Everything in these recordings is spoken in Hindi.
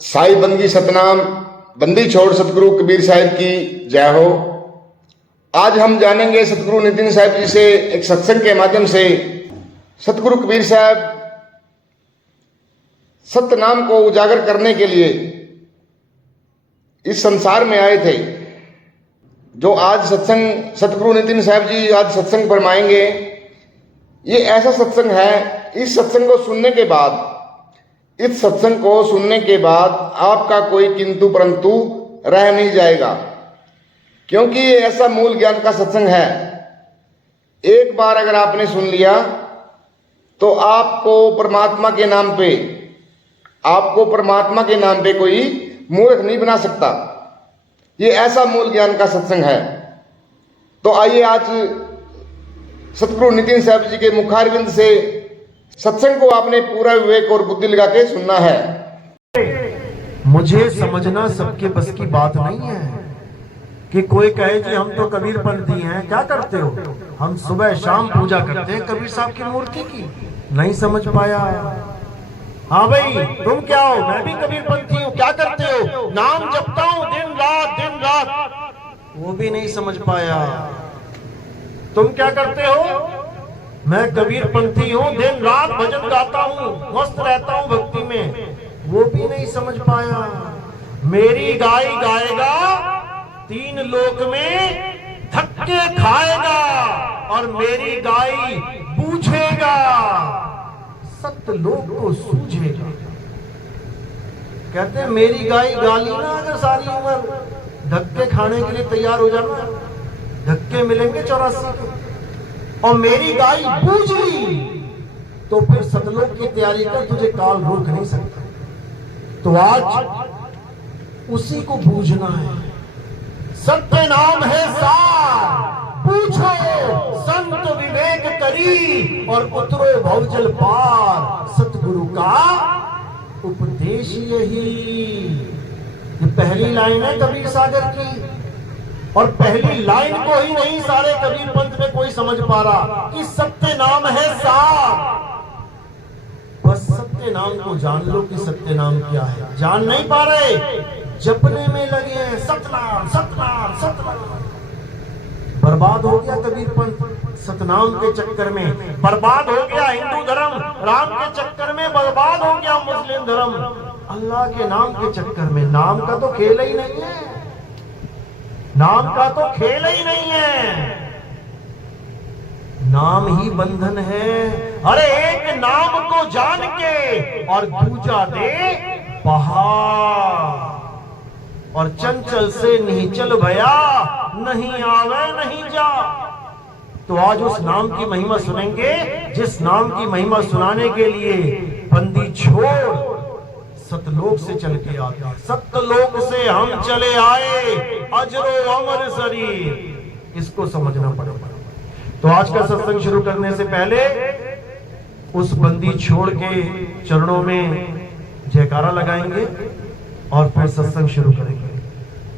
साई बंदगी सतनाम, बंदी छोड़ सतगुरु कबीर साहिब की जय हो। आज हम जानेंगे सतगुरु नितिन साहिब जी से एक सत्संग के माध्यम से। सतगुरु कबीर साहब सत्य नाम को उजागर करने के लिए इस संसार में आए थे। जो आज सत्संग सतगुरु नितिन साहिब जी आज सत्संग फरमाएंगे, ये ऐसा सत्संग है, इस सत्संग को सुनने के बाद, इस सत्संग को सुनने के बाद आपका कोई किंतु परंतु रह नहीं जाएगा, क्योंकि ये ऐसा मूल ज्ञान का सत्संग है। एक बार अगर आपने सुन लिया तो आपको परमात्मा के नाम पे कोई मूर्ख नहीं बना सकता। ये ऐसा मूल ज्ञान का सत्संग है। तो आइए आज सतगुरु नितिन साहब जी के मुखारविंद से सत्संग को आपने पूरा विवेक और बुद्धि लगा के सुनना है। मुझे समझना सबके बस की बात नहीं है कि कोई कहे जी हम तो कबीर पंथी हैं, क्या करते हो? हम सुबह शाम पूजा करते हैं कबीर साहब की मूर्ति की। नहीं समझ पाया। हाँ भाई, तुम क्या हो? मैं भी कबीर पंथी हूँ। क्या करते हो? नाम जपता हूँ दिन रात। वो भी नहीं समझ पाया। तुम क्या करते हो? मैं कबीर पंथी हूँ, दिन रात भजन गाता हूँ, मस्त रहता हूँ भक्ति में। वो भी नहीं समझ पाया। मेरी गाय गाएगा, तीन लोक में धक्के खाएगा, और मेरी गाय बूझेगा, सत्य लोक को सूझेगा। कहते हैं मेरी गाय गाली ना अगर सारी उम्र, धक्के खाने के लिए तैयार हो जाना। धक्के मिलेंगे 84 के। और मेरी गाय बूझ ली तो फिर सतलोक की तैयारी कर, तुझे काल रोक नहीं सकता। तो आज उसी को बूझना है। सत्य नाम है सार, पूछो संत विवेक करी, और उतरो भवजल पार। सतगुरु का उपदेश यही। ये पहली लाइन है कबीर सागर की, और पहली लाइन को ही नहीं सारे कबीर पंथ में कोई समझ पा रहा कि सत्य नाम है सार। बस सत्य नाम को जान लो कि सत्य नाम क्या है। जान नहीं पा रहे, जपने में लगे हैं सतनाम सतनाम सतनाम। बर्बाद हो गया कबीर पंथ सतनाम के चक्कर में। बर्बाद हो गया हिंदू धर्म राम के चक्कर में। बर्बाद हो गया मुस्लिम धर्म अल्लाह के नाम के चक्कर में। नाम का तो खेल ही नहीं है। नाम का तो खेल ही नहीं है। नाम ही बंधन है। अरे एक नाम को जान के और दूजा दे पहाड़, और चंचल से नहीं चल भया, नहीं आवे नहीं जा। तो आज उस नाम की महिमा सुनेंगे जिस नाम की महिमा सुनाने के लिए बंदी छोड़ सतलोक से चल के आते। सतलोक से हम चले आए, अजरो अमर शरीर। इसको समझना पड़ेगा। तो आज का सत्संग शुरू करने से पहले उस बंदी छोड़ के चरणों में जयकारा लगाएंगे और फिर सत्संग शुरू करेंगे।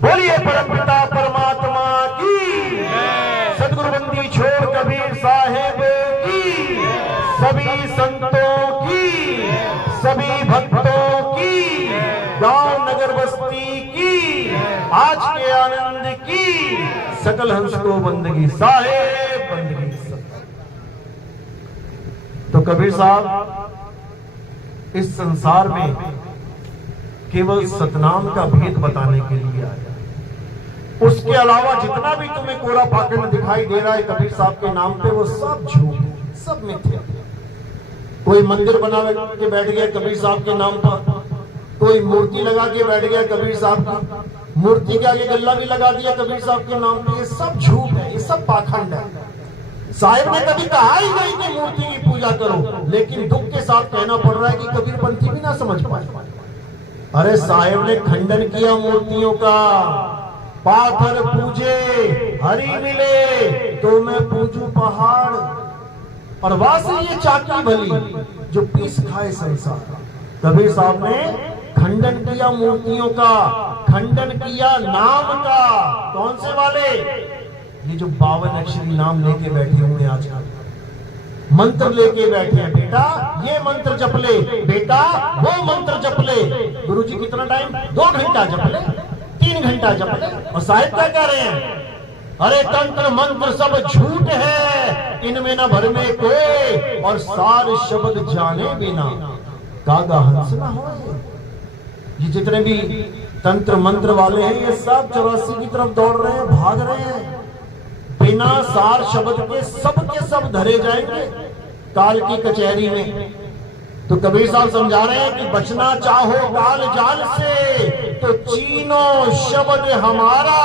बोलिए परमपिता परमात्मा की, सतगुरु बंदी छोड़ कबीर साहेब की, सभी संतों की, सभी भक्तों की, गांव नगर बस्ती की, आज के आनंद की, सकल हंस को बंदगी साहेब बंदगी। तो कबीर साहब इस संसार में केवल सतनाम का भेद बताने के लिए आया। उसके अलावा जितना भी तुम्हें कोरा पाखंड दिखाई दे रहा है कबीर साहब के नाम पे, वो सब झूठ है, सब मिथ्या। कोई मंदिर बना के बैठ गया कबीर साहब के नाम पर, कोई मूर्ति लगा के बैठ गया कबीर साहब की, मूर्ति के आगे गल्ला भी लगा दिया कबीर साहब के नाम पे। ये सब झूठ है, ये सब पाखंड है। साहिब ने कभी कहा ही नहीं कि मूर्ति की पूजा करो, लेकिन दुख के साथ कहना पड़ रहा है कि कबीर पंथी भी ना समझ पाए। अरे साहिब ने खंडन किया मूर्तियों का। पाथर पूजे हरि मिले, तो मैं पूजू पहाड़। और वासी ये चाकी भली जो पीस खाए संसार। कबीर साहब ने खंडन किया मूर्तियों का, खंडन किया नाम का। कौन से वाले? ये जो 52 अक्षरी नाम लेके बैठे हुए आजकल, मंत्र लेके बैठे हैं। बेटा ये मंत्र जप ले, बेटा वो मंत्र जप ले। गुरुजी कितना टाइम, 2 घंटा जप ले, 3 घंटा जप ले। और साहिब क्या कह रहे हैं, अरे तंत्र मंत्र सब झूठ है, इनमें न भर में कोई, और सार शब्द जाने बिना कागा हंस न होए। ये जितने भी तंत्र मंत्र वाले हैं ये सब 84 की तरफ दौड़ रहे हैं, भाग रहे हैं। बिना सार शब्द के सब धरे जाएंगे काल की कचहरी में। तो कबीर साहब समझा रहे हैं कि बचना चाहो काल जाल से तो चीनो शब्द हमारा,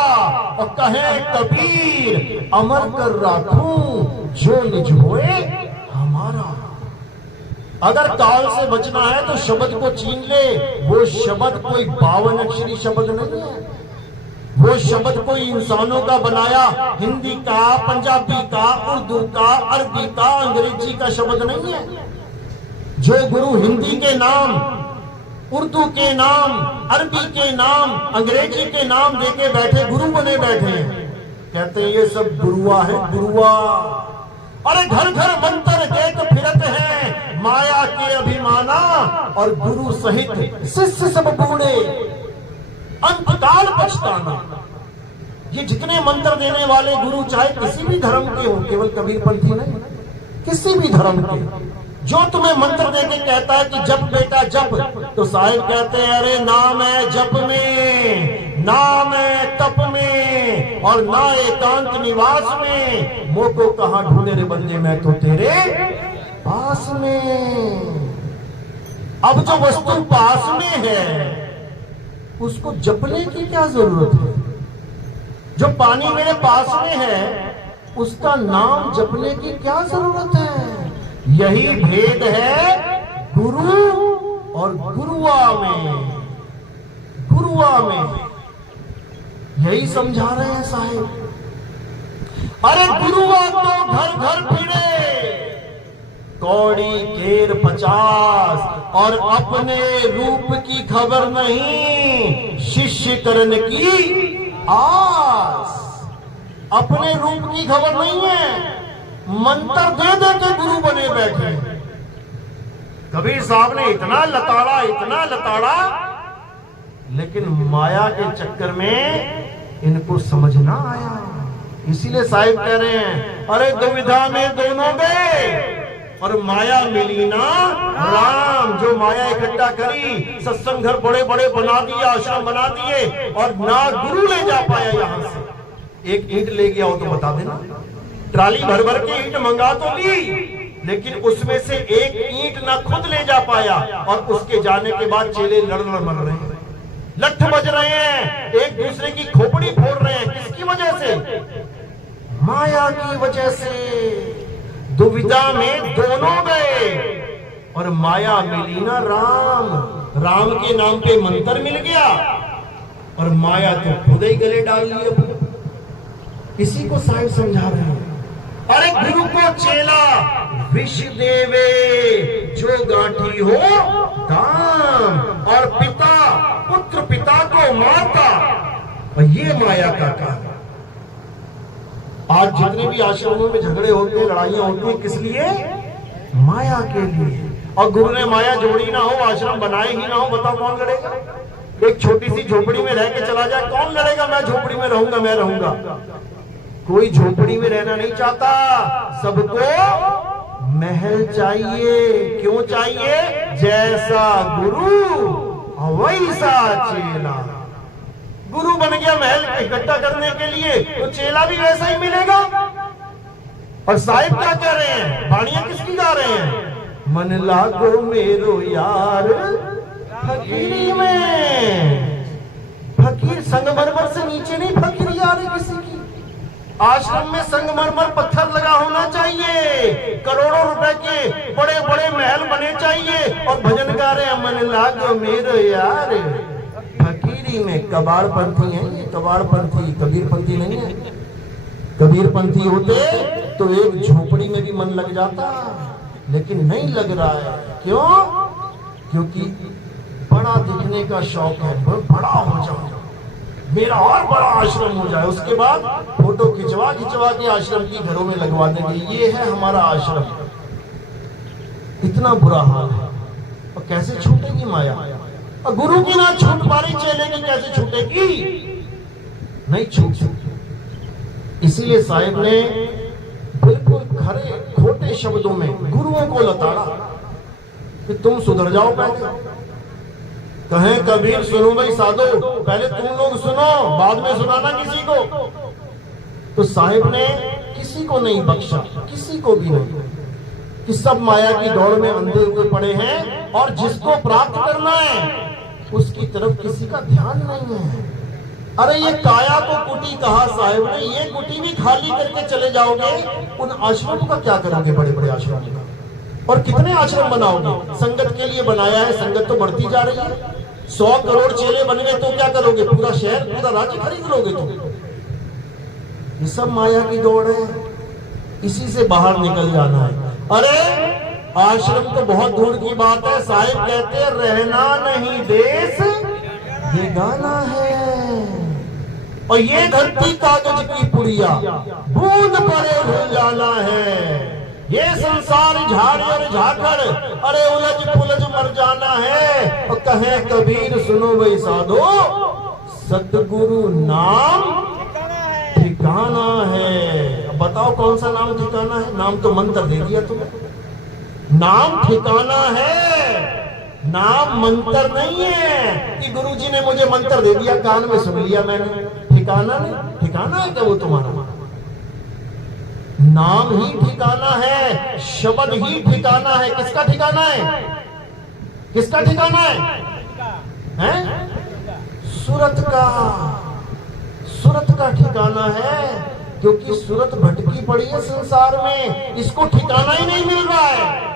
और कहे कबीर अमर कर राखूं जो निज होए हमारा। अगर काल से बचना है तो शब्द को छीन ले। वो शब्द कोई 52 अक्षरी शब्द नहीं है, वो शब्द कोई इंसानों का बनाया हिंदी का, पंजाबी का, उर्दू का, अरबी का, अंग्रेजी का शब्द नहीं है। जो गुरु हिंदी के नाम, उर्दू के नाम, अरबी के नाम, अंग्रेजी के नाम देके बैठे गुरु बने बैठे हैं, कहते हैं ये सब गुरुआ है, गुरुआ। अरे घर घर मंत्र देख फिरत है माया के अभिमाना, और गुरु सहित शिष्य सब बूढ़े अंतकाल पछताना। ये जितने मंत्र देने वाले गुरु चाहे किसी भी धर्म के हो, केवल कबीरपंथी नहीं, किसी भी धर्म के, जो तुम्हें मंत्र देके कहता है कि जप बेटा जप, तो साहिब कहते हैं अरे नाम है जप में, नाम है तप में, और ना एकांत निवास में। मोह को कहां ढूंढे रे बंदे, मैं तो तेरे पास में। अब जो वस्तु पास में है उसको जपने की क्या जरूरत है? जो पानी मेरे पास में है उसका नाम जपने की क्या जरूरत है? यही भेद है गुरु और गुरुआ में, गुरुआ में। यही समझा रहे हैं साहिब। अरे गुरुआ तो घर घर फिरे, कौड़ी केर 50, और अपने रूप की खबर नहीं, शिष्य करण की आस। अपने रूप की खबर नहीं है, मंत्र दे दे के गुरु बने बैठे। कबीर साहब ने इतना लताड़ा, इतना लताड़ा, लेकिन माया के चक्कर में इनको समझ ना आया। इसीलिए साहिब कह रहे हैं अरे दुविधा में दोनों गए, और माया मिली ना राम। जो माया इकट्ठा करी, सत्संग घर बड़े बड़े बना दिए, आश्रम बना दिए, और ना गुरु ले जा पाया यहां से। एक ईंट ले गया हो तो बता देना, ट्राली भर भर के ईंट मंगा तो ली, लेकिन उसमें से एक ईंट ना खुद ले जा पाया, और उसके जाने के बाद चेले लड़ मर रहे हैं, लठ बज रहे हैं, एक दूसरे की खोपड़ी फोड़ रहे हैं। किसकी वजह से? माया की वजह से। दुविधा में दोनों गए, और माया मिली ना राम। राम के नाम पे मंत्र मिल गया, और माया तो खुद ही गले डाल ली। इसी को साहिब समझा रहे हैं। अरे गुरु को चेला विष देवे जो गांठी हो दाम, और पिता पुत्र पिता को मारता, और ये माया का काम। आज जितने भी आश्रमों में झगड़े होते हैं, लड़ाइयां होती हैं, किस लिए? माया के लिए। और गुरु ने माया जोड़ी ना हो, आश्रम बनाए ही ना हो, बताओ कौन लड़ेगा? एक छोटी सी झोपड़ी में रह के चला जाए, कौन लड़ेगा? मैं झोपड़ी में रहूंगा, मैं रहूंगा। कोई झोपड़ी में रहना नहीं चाहता, सबको महल चाहिए। क्यों चाहिए? जैसा गुरु वैसा चेला। गुरु बन गया महल इकट्ठा करने के लिए, तो चेला भी वैसा ही मिलेगा। और साहिब क्या कह रहे हैं? बाणियां किसकी गा रहे हैं? मन लागो मेरो यार फकीरी में। फकीर संगमरमर से नीचे नहीं फकीरी आ रही किसी की। आश्रम में संगमरमर पत्थर लगा होना चाहिए, करोड़ों रुपए के बड़े बड़े महल बने चाहिए, और भजन गा रहे हैं मन लागो मेरो यार फकीरी में। कबाड़पंथी है ये, कबाड़पंथी, कबीरपंथी नहीं है। कबीरपंथी होते तो एक झोपड़ी में भी मन लग जाता, लेकिन नहीं लग रहा है। क्यों? क्योंकि बड़ा दिखने का शौक है, बड़ा हो जाओ, मेरा और बड़ा आश्रम हो जाए, उसके बाद फोटो खिंचवा खिंचवा के आश्रम की घरों में लगवा देंगे, ये है हमारा आश्रम। इतना बुरा हाल है। और कैसे छूटेगी माया? और गुरु की ना छूट पा रही, चेले की कैसे छूटेगी? नहीं छूट सकती। इसीलिए साहिब ने बिल्कुल खरे खोटे शब्दों में गुरुओं को लताड़ा कि तुम सुधर जाओ। पहले कहें कबीर सुनो भाई साधो, पहले तुम लोग सुनो, बाद में सुनाना किसी को। तो साहिब ने किसी को नहीं बख्शा, किसी को भी नहीं, कि सब माया की दौड़ में अंधे हुए पड़े हैं और जिसको प्राप्त करना है उसकी तरफ किसी का ध्यान नहीं है। अरे ये काया को कुटी कहा साहिब ने, ये कुटी भी खाली करके चले जाओगे, उन आश्रमों का क्या करोगे? बड़े बड़े आश्रमों का। और कितने आश्रम बनाओगे? संगत के लिए बनाया है, संगत तो बढ़ती जा रही है। 100 करोड़ चेले बन गए तो क्या करोगे? पूरा शहर, पूरा राज्य खरीद लोगे तुम? ये सब माया की दौड़ है, इसी से बाहर निकल जाना है। अरे आश्रम तो बहुत दूर की बात है, साहिब कहते रहना नहीं देश बेगाना है, और ये धरती कागज की पुड़िया बूंद पड़े भूल जाना है। ये संसार झाड़ और झाकड़, अरे उलझ पुलझ मर जाना है। और कहे कबीर सुनो भाई साधो, सतगुरु नाम ठिकाना है। अब बताओ कौन सा नाम ठिकाना है? नाम तो मंत्र दे दिया तुम्हें, नाम ठिकाना है, नाम मंत्र नहीं है कि गुरुजी ने मुझे मंत्र दे दिया, कान में सुन लिया मैंने। ठिकाना नहीं, ठिकाना है क्या वो तुम्हारा? नाम ही ठिकाना है, शब्द ही ठिकाना है। किसका ठिकाना है? किसका ठिकाना है? सूरत का, सूरत का ठिकाना है। क्योंकि सूरत भटकी पड़ी है संसार में, इसको ठिकाना ही नहीं मिल रहा है।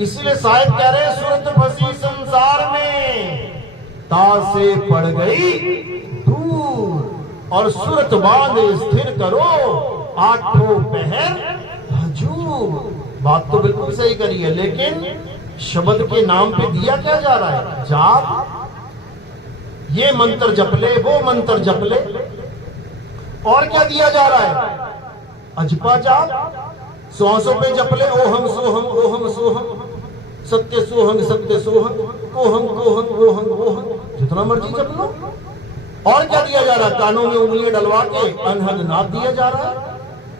इसीलिए साहिब कह रहे सूरत फंसी संसार में, तासे पड़ गई दूर, और सूरत बांध स्थिर करो, आठों पहर हजूर। बात तो बिल्कुल सही करी है, लेकिन शब्द के नाम पे दिया क्या जा रहा है? जाप। ये मंत्र जप ले, वो मंत्र जप ले, और क्या दिया जा रहा है? अजपा जाप। श्वासों पे जप ले, ओहम सोहम ओहम सोहम, सत्य सोहम सत्य सोहम, कोहम कोहम कोहम कोहम, जितना मर्जी जप लो। और क्या दिया जा रहा है? कानों में उंगलियां डलवा के अनहद नाद दिया जा रहा है।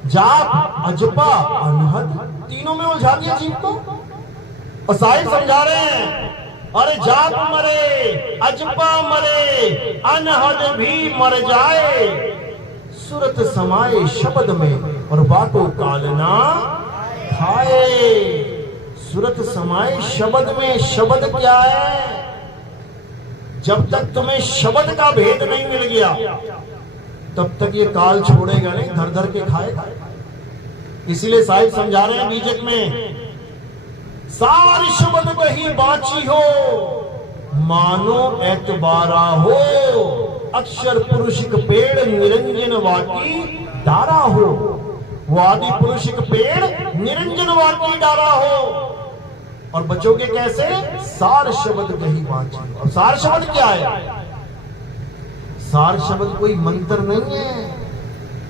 जाप, अजपा, अनहद, तीनों में उलझा दिया जीव को। और साहिब समझा रहे हैं, अरे जाप मरे, अजपा मरे, अनहद भी मर जाए, सूरत समाए शब्द में और बाटो कालना खाए। सूरत समाए शब्द में। शब्द क्या है? जब तक तुम्हें शब्द का भेद नहीं मिल गया तब तक ये काल छोड़ेगा नहीं, धर धर के खाएगा। इसीलिए साहिब समझा रहे हैं बीजक में, सार शब्द कही बाची हो, मानो एतबारा हो, अक्षर पुरुषिक पेड़ निरंजन वाकी डारा हो। वो आदि पुरुषिक पेड़ निरंजन वाकी डारा हो। और बचोगे कैसे? सार शब्द कही बाची। और सार शब्द क्या है? सार शब्द कोई मंत्र नहीं है,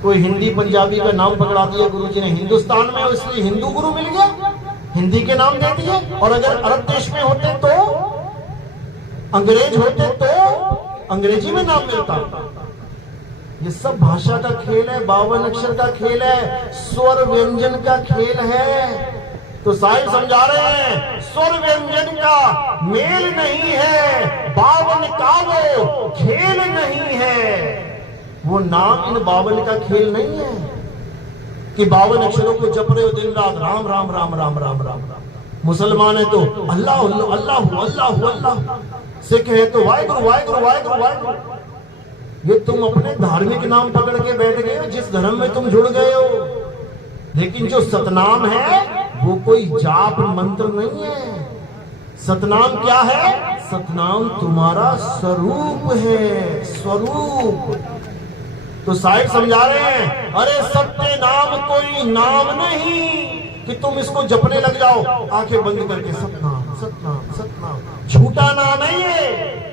कोई हिंदी पंजाबी का नाम पकड़ा दिया गुरुजी ने हिंदुस्तान में, इसलिए हिंदू गुरु मिल गया, हिंदी के नाम दे दिए। और अगर अरब देश में होते तो, अंग्रेज होते तो अंग्रेजी में नाम मिलता। ये सब भाषा का खेल है, 52 अक्षर का खेल है, स्वर व्यंजन का खेल है। तो साहिब समझा रहे हैं, स्वर व्यंजन का मेल नहीं है, 52 का वो खेल नहीं है। वो नाम इन 52 का खेल नहीं है कि 52 अक्षरों को जप रहे हो दिन रात, राम राम राम राम राम राम राम। मुसलमान है तो अल्लाह अल्लाह अल्लाह अल्लाह, सिख है तो वाहिगुरु वाहिगुरु वाहिगुरु वाहिगुरु। ये तुम अपने धार्मिक नाम पकड़ के बैठ गए हो, जिस धर्म में तुम जुड़ गए हो। लेकिन जो सतनाम है वो कोई जाप मंत्र नहीं है। सतनाम क्या है? सतनाम तुम्हारा स्वरूप है, स्वरूप। तो साहिब समझा रहे हैं, अरे सत्य नाम कोई नाम नहीं कि तुम इसको जपने लग जाओ आंखें बंद करके, सतनाम सतनाम सतनाम। झूठा नाम है ये।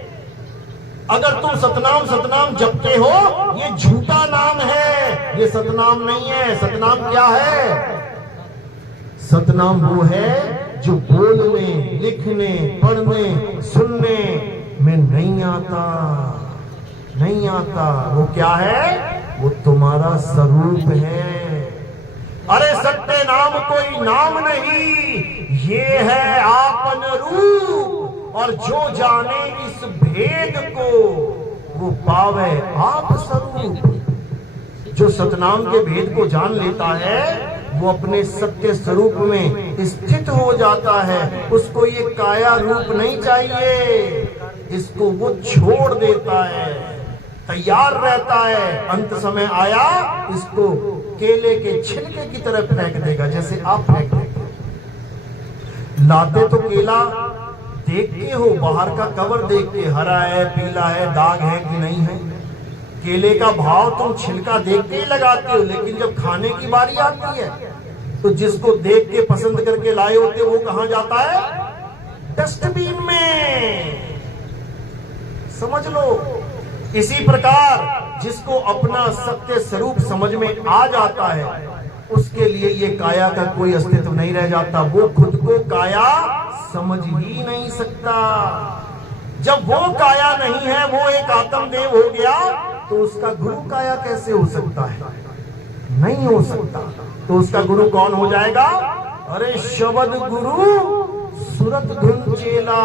अगर तुम सतनाम सतनाम जपते हो, ये झूठा नाम है, ये सतनाम नहीं है। सतनाम क्या है? सतनाम वो है जो बोलने, लिखने, पढ़ने, सुनने में नहीं आता। वो क्या है? वो तुम्हारा स्वरूप है। अरे सत्य नाम कोई नाम नहीं, ये है आपन रूप। और जो जाने इस भेद को, वो पावे आप स्वरूप। जो सतनाम के भेद को जान लेता है, वो अपने सत्य स्वरूप में स्थित हो जाता है। उसको ये काया रूप नहीं चाहिए, इसको वो छोड़ देता है, तैयार रहता है। अंत समय आया, इसको केले के छिलके की तरफ फेंक देगा, जैसे आप फेंक देंगे। लाते तो केला देख के हो, बाहर का कवर देख के, हरा है, पीला है, दाग है कि नहीं है। केले का भाव तुम छिलका देख के ही लगाते हो, लेकिन जब खाने की बारी आती है तो जिसको देख के पसंद करके लाए होते वो कहां जाता है? डस्टबिन में। समझ लो। इसी प्रकार जिसको अपना सत्य स्वरूप समझ में आ जाता है, उसके लिए ये काया का कोई अस्तित्व नहीं रह जाता। वो खुद को काया समझ ही नहीं सकता। जब वो काया नहीं है, वो एक आत्मदेव हो गया, तो उसका गुरु काया कैसे हो सकता है? नहीं हो सकता। तो उसका गुरु कौन हो जाएगा? अरे शब्द गुरु सुरत धुन चेला,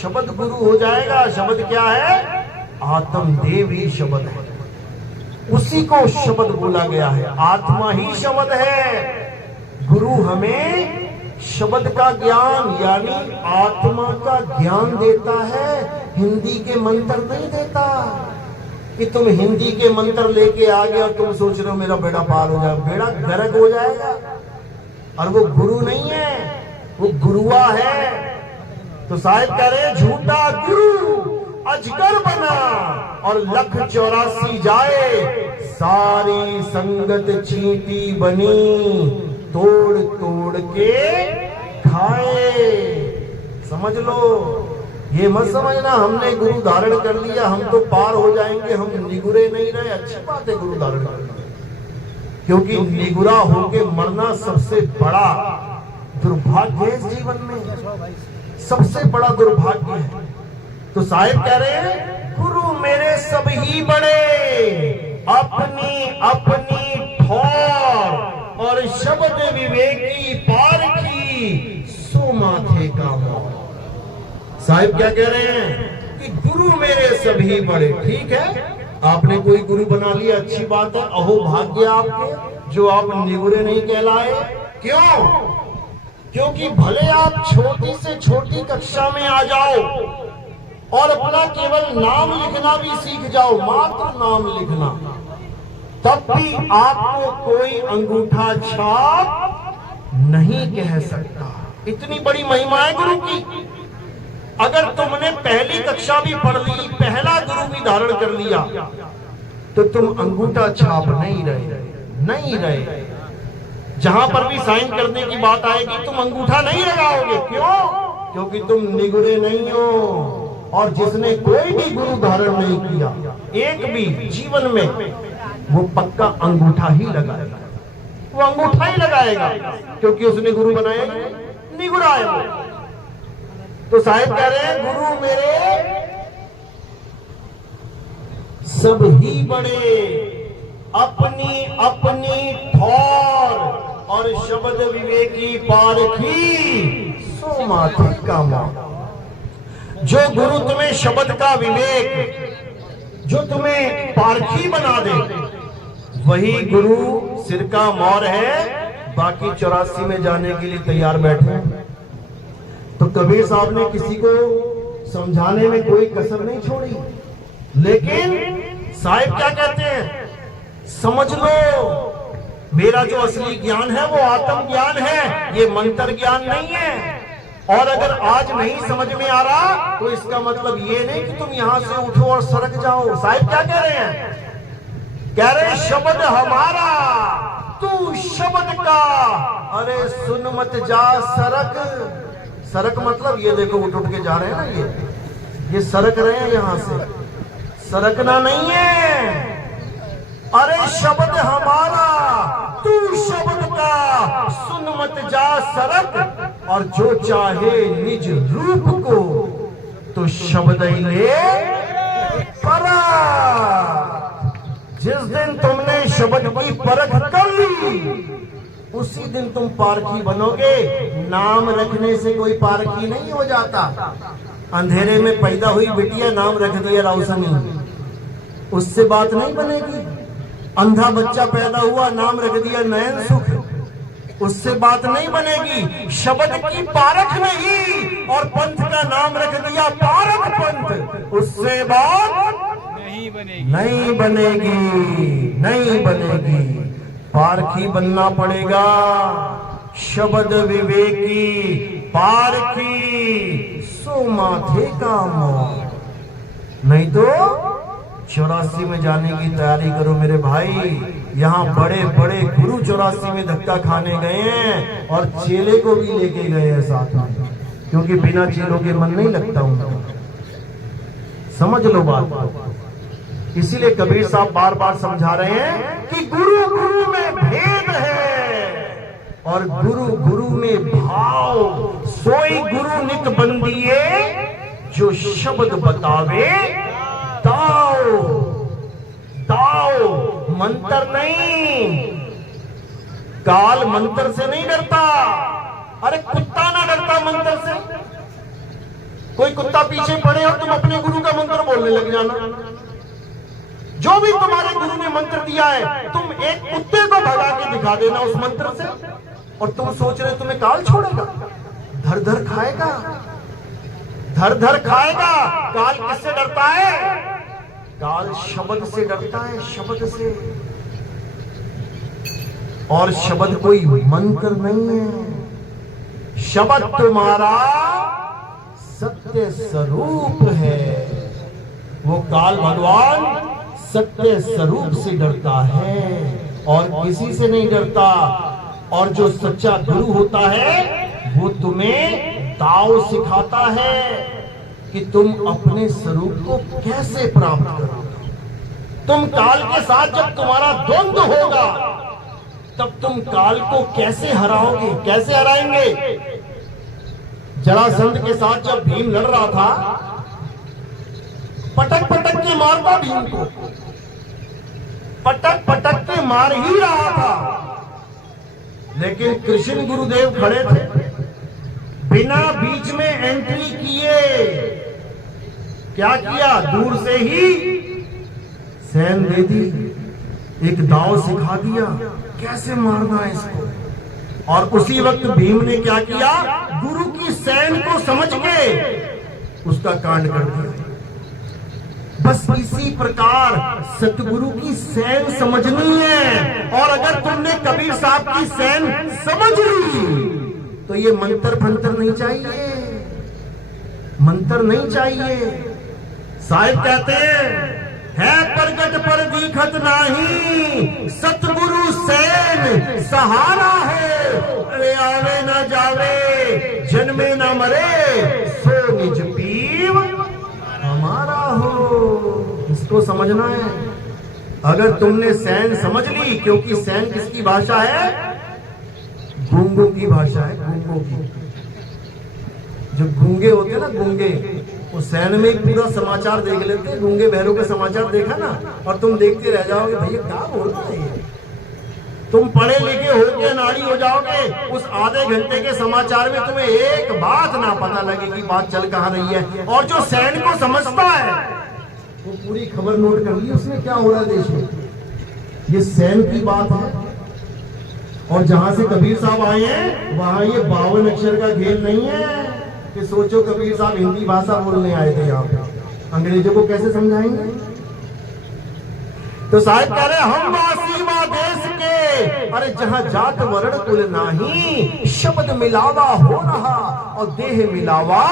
शब्द गुरु हो जाएगा। शब्द क्या है? आत्मदेव ही शब्द है, उसी को शब्द बोला गया है। आत्मा ही शब्द है। गुरु हमें शब्द का ज्ञान यानी आत्मा का ज्ञान देता है, हिंदी के मंत्र नहीं देता। कि तुम हिंदी के मंत्र लेके आ गए और तुम सोच रहे हो मेरा बेड़ा पार हो जाएगा, बेड़ा गर्क हो जाएगा। और वो गुरु नहीं है, वो गुरुआ है। तो साहिब कह रहे झूठा गुरु अजगर बना और 1,84 जाए, सारी संगत चींटी बनी, तोड़ तोड़ के खाए। समझ लो। ये मत समझना हमने गुरु धारण कर लिया, हम तो पार हो जाएंगे, हम निगुरे नहीं रहे। अच्छी बात है गुरु धारण कर लिया, क्योंकि निगुरा होके मरना सबसे बड़ा दुर्भाग्य है। इस जीवन में सबसे बड़ा दुर्भाग्य है। तो साहिब कह रहे हैं गुरु मेरे सब ही बड़े, अपनी अपनी ठौर और शब्द विवेकी पारखी, सो माथे का मोर। साहिब क्या कह रहे हैं कि गुरु मेरे सभी बड़े। ठीक है, आपने कोई गुरु बना लिया, अच्छी बात है। अहो भाग्य आपके जो आप निगुरे नहीं कहलाए। क्यों? क्योंकि भले आप छोटी से छोटी कक्षा में आ जाओ और अपना केवल नाम लिखना भी सीख जाओ, मात्र नाम लिखना, तब भी आपको कोई अंगूठा छाप नहीं कह सकता। इतनी बड़ी महिमा है गुरु की। अगर तुमने पहली कक्षा भी पढ़ ली, पहला गुरु भी धारण कर लिया, तो तुम अंगूठा छाप नहीं रहे। जहां पर भी साइन करने की बात आएगी तुम अंगूठा नहीं लगाओगे। क्यों? क्योंकि तुम निगुरे नहीं हो। और जिसने कोई भी गुरु धारण नहीं किया एक भी जीवन में, वो पक्का अंगूठा ही लगाएगा। वो अंगूठा ही लगाएगा, क्योंकि उसने गुरु बनाया निगुरा है वो। तो साहिब कह रहे हैं गुरु मेरे सब ही बड़े, अपनी अपनी ठौर और शब्द विवेकी पारखी, सो माथे का मोर। जो गुरु तुम्हें शब्द का विवेक, जो तुम्हें पारखी बना दे, वही गुरु सिर का मोर है। बाकी 84 में जाने के लिए तैयार बैठे। तो कबीर साहब ने किसी को समझाने में कोई कसर नहीं छोड़ी। लेकिन साहिब क्या कहते हैं? समझ लो, मेरा जो असली ज्ञान है वो आत्म ज्ञान है, ये मंत्र ज्ञान नहीं है। और अगर आज नहीं समझ में आ रहा तो इसका मतलब ये नहीं कि तुम यहां से उठो और सरक जाओ। साहिब क्या कह रहे हैं? कह रहे शब्द हमारा, तू शब्द का, अरे सुन मत जा सरक। सरक मतलब ये देखो उठ उठ के जा रहे हैं ना, ये सरक रहे हैं यहां से, सरकना नहीं है। अरे शब्द हमारा, तू शब्द का, सुन मत जा सरक। और जो चाहे निज रूप को तो शब्द ही ले परा। जिस दिन तुमने शब्द की परख कर ली उसी दिन तुम पारखी बनोगे। नाम रखने से कोई पारखी नहीं हो जाता। अंधेरे में पैदा हुई बिटिया नाम रख दिया रोशनी, उससे बात नहीं बनेगी। अंधा बच्चा पैदा हुआ नाम रख दिया नयन सुख, उससे बात नहीं बनेगी। शब्द की पारख नहीं और पंथ का नाम रख दिया पारख पंथ, उससे बात नहीं बनेगी, नहीं बनेगी। पारखी बनना पड़ेगा, शब्द विवेकी पारखी सो माथे का मोह। नहीं तो 84 में जाने की तैयारी करो मेरे भाई। यहाँ बड़े बड़े गुरु 84 में धक्का खाने गए हैं और चेले को भी लेके गए हैं साथ में, क्योंकि बिना चेलों के मन नहीं लगता उनका। समझ लो बात। इसीलिए कबीर साहब बार बार समझा रहे हैं कि गुरु गुरु में भेद है और गुरु गुरु में भाव। सोई गुरु नित बंदिए जो शब्द बतावे दाओ। दाओ मंत्र नहीं, काल मंत्र से नहीं डरता। अरे कुत्ता ना डरता मंत्र से। कोई कुत्ता पीछे पड़े और तुम अपने गुरु का मंत्र बोलने लग जाना। जो भी तुम्हारे गुरु ने मंत्र दिया है तुम एक कुत्ते को भगा के दिखा देना उस मंत्र से, और तुम सोच रहे तुम्हें काल छोड़ेगा। धर धर खाएगा, धर धर खाएगा। काल किससे डरता है? काल शब्द से डरता है, शब्द से। और शब्द कोई मंत्र नहीं है। शब्द तुम्हारा सत्य स्वरूप है। वो काल भगवान सत्य स्वरूप से डरता है और किसी से नहीं डरता। और जो सच्चा गुरु होता है वो तुम्हें दाव सिखाता है कि तुम अपने स्वरूप को कैसे प्राप्त करो। तुम काल के साथ जब तुम्हारा द्वंद्व होगा तब तुम काल को कैसे हराओगे, कैसे हराएंगे? जरासंध के साथ जब भीम लड़ रहा था पटक पटक के मारता भीम को, पटक पटक के मार ही रहा था। लेकिन कृष्ण गुरुदेव खड़े थे, बिना बीच में एंट्री किए क्या किया? दूर से ही सैन दे दी, एक दाव सिखा दिया कैसे मारना है इसको। और उसी वक्त भीम ने क्या किया? गुरु की सैन को समझ के उसका कांड कर दिया। बस इसी प्रकार सतगुरु की सैन समझनी है। और अगर तुमने कबीर साहब की सैन समझ ली तो ये मंत्र फंत्र नहीं चाहिए, मंत्र नहीं चाहिए। साहिब कहते है प्रगट पर दिखत नाही, सतगुरु सैन सहारा है। अरे आवे ना जावे, जन्मे ना मरे, सो निज पीव हमारा हो। इसको समझना है। अगर तुमने सैन समझ ली, क्योंकि सैन किसकी भाषा है? गूंगों की भाषा है, गूंगों की। जो गूंगे होते हैं ना, गूंगे, वो सैन में ही पूरा समाचार देख लेते हैं। गूंगे बहरों का समाचार देखा ना, और तुम देखते रह जाओगे भैया क्या बोल रहा है ये। तुम पढ़े लिखे होके नाड़ी हो जाओगे, उस आधे घंटे के समाचार में तुम्हें एक बात ना पता लगे कि बात चल कहां रही है। और जो सैन को समझता है वो पूरी खबर नोट कर ली उसने क्या हो रहा है देश में। ये सैन की बात है। और जहां से कबीर साहब आए हैं वहां ये 52 अक्षर का खेल नहीं है कि सोचो कबीर साहब हिंदी भाषा बोलने आए थे यहाँ पे, अंग्रेजों को कैसे समझाएंगे। तो साहिब कह रहे हम वासी माँ देश के, अरे जहां जात वर्ण कुल नाही, शब्द मिलावा हो रहा और देह मिलावा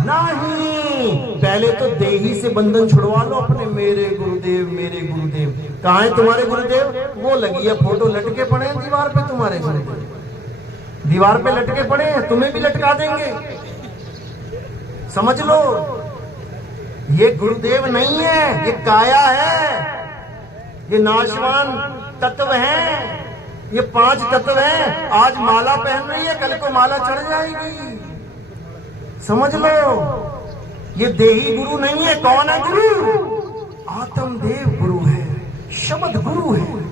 नहीं। पहले तो देही से बंधन छुड़वा लो अपने। मेरे गुरुदेव, मेरे गुरुदेव। कहाँ है तुम्हारे गुरुदेव? वो लगी है फोटो, लटके पड़े हैं दीवार पे तुम्हारे गुरुदेव। दीवार पे लटके पड़े हैं, तुम्हें भी लटका देंगे। समझ लो, ये गुरुदेव नहीं है, ये काया है, ये नाशवान तत्व है। ये 5 तत्व हैं। आज माला पहन रही है, कल को माला चढ़ जाएगी। समझ लो, ये देही गुरु नहीं है। कौन है गुरु? आत्मदेव गुरु है, शब्द गुरु है।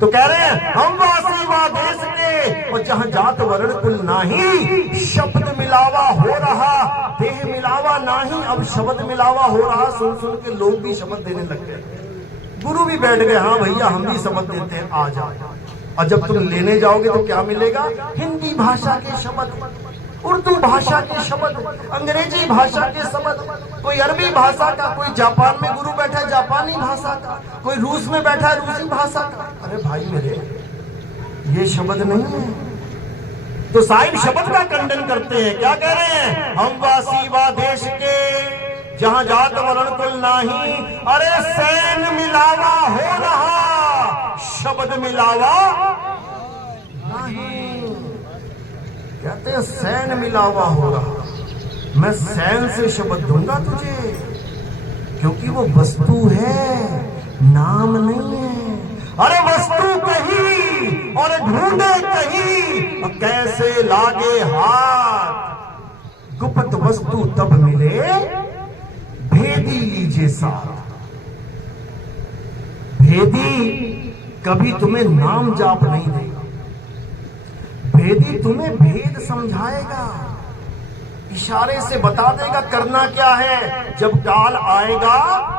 तो कह रहे हैं हम वासी वा देश के, और जहां जात वर्ण कुल नाही, शब्द मिलावा हो रहा, देह मिलावा नाही, अब शब्द मिलावा हो रहा। सुन सुन के लोग भी शब्द देने लग गए, गुरु भी बैठ गए, हाँ भैया हम भी शब्द देते हैं, आ जाओ। और जब तुम लेने जाओगे तो क्या मिलेगा? हिंदी भाषा के शब्द, उर्दू भाषा के शब्द, अंग्रेजी भाषा के शब्द, कोई अरबी भाषा का, कोई जापान में गुरु बैठा है जापानी भाषा का, कोई रूस में बैठा है रूसी भाषा का। अरे भाई मेरे, ये शब्द नहीं है। तो साहिब शब्द का खंडन करते हैं। क्या कह रहे हैं? हम वासी वा देश के, जहां जात वर्ण कुल नाही, अरे सैन मिलावा हो रहा, शब्द मिलावा नहीं। कहते हैं सैन मिलावा हो रहा, मैं सैन से शब्द दूंगा तुझे, क्योंकि वो वस्तु है, नाम नहीं है। अरे वस्तु कहीं और ढूंढे कहीं, और कैसे लागे हाथ, गुप्त वस्तु तब मिले, भेदी लीजिए साथ। भेदी कभी तुम्हें नाम जाप नहीं देगा, भेदी तुम्हें भेद समझाएगा, इशारे से बता देगा करना क्या है। जब काल आएगा